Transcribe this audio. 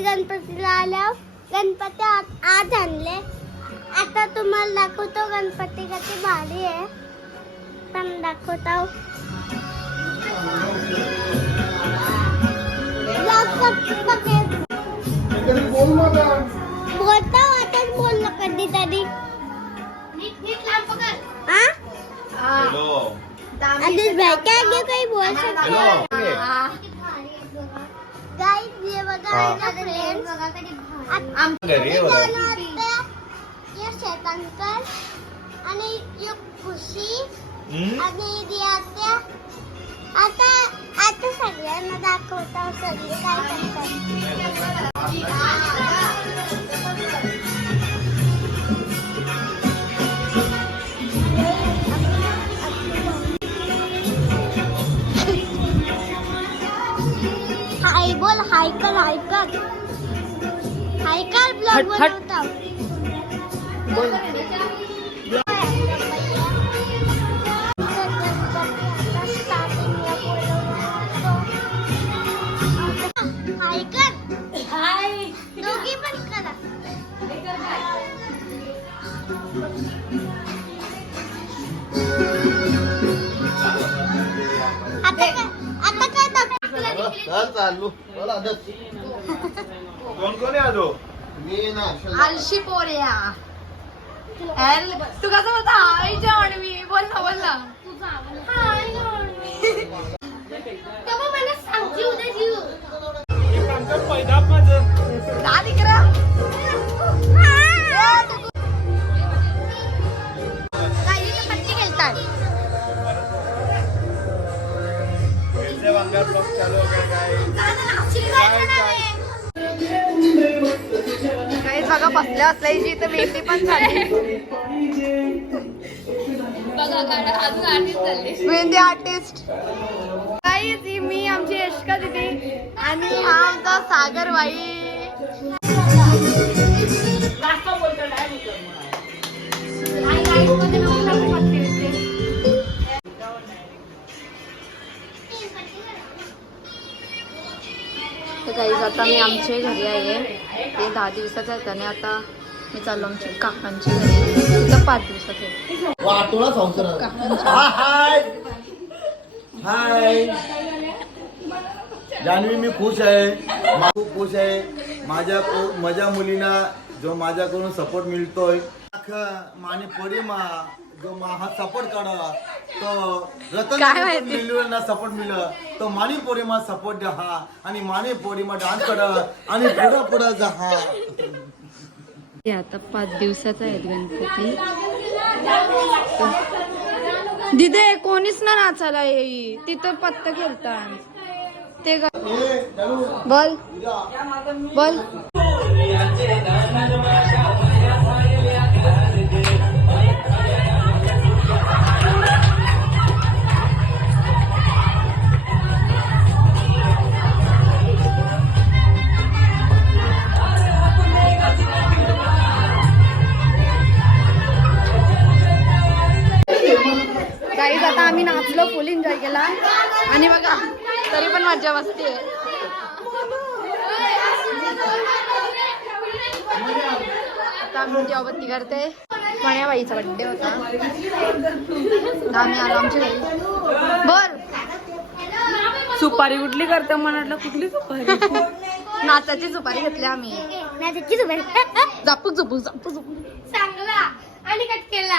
गणपती गणपतीला आल्यावर गणपती आत आज आणले आता तुम्हाला दाखवतो गणपती कधी भारी आहे पण दाखवतो बोलता वाटत बोललो कधीतरी आधीच भेटायला काही बोल शकतो घरी आणि खुशी आणि रियात्या आता आता सगळ्यांना दाखवतो सगळे काय करतात हाय बोल हाय कर हाय कर हाय कर ब्लॉग बनवता. हाय कर हाय. दोघी पण करा. चल चालू बोला दस कोण कोण आहे आलो मी ना आळशी पोऱ्या हॅल तू कसं होता हाय जाणवी बोल ना बोल ना. पट्टी खेळतात वांगार ब्लॉग चालू काय? काही बघा बसल्या असल्याची तर मेहंदी पण झाली मेहंदी आर्टिस्ट काहीच ही मी आमची यशका दिदी आणि हा आमचा सागर बाई तर काही आता मी आमच्या घरी आहे. ते दहा दिवसाचं आहे आणि आता मी चाललो आमच्या काकांच्या घरी. पाच दिवसाचं आहे. हाय. जान्हवी मी खुश आहे. मा- खूप खुश आहे. माझ्या माझ्या मुलींना जो माझ्याकडून सपोर्ट मिळतोय माने पडी मा जो मा हा सपोर्ट करा तो रतन? मिळून सपोर्ट मिळलं. तो माने पोरी मा सपोर्ट द्या हा आणि माने पोरी मा डान्स करा आणि पुढं पुढं जा हा. आता पाच दिवसाचा आहेत गणपती. दिदे कोणीच ना नाचायला येई. तिथं पत्त खेळतात. ते बोल. बोल. गाईज आता आम्ही नाचलो फुल एन्जॉय केला. आणि बघा तरी पण मजा मस्ती आहे. आता आम्ही जेवबत्ती करते. मण्या बाईचा बड्डे होता आम्ही आलो आमच्या घरी. बोल. सुपारी कुठली करते म्हटलं कुठली सुपारी? नाचाची सुपारी घेतली आम्ही. तुम्ही जापूक झुपूक जापूक झुपूक चांगला. आणि कट केला.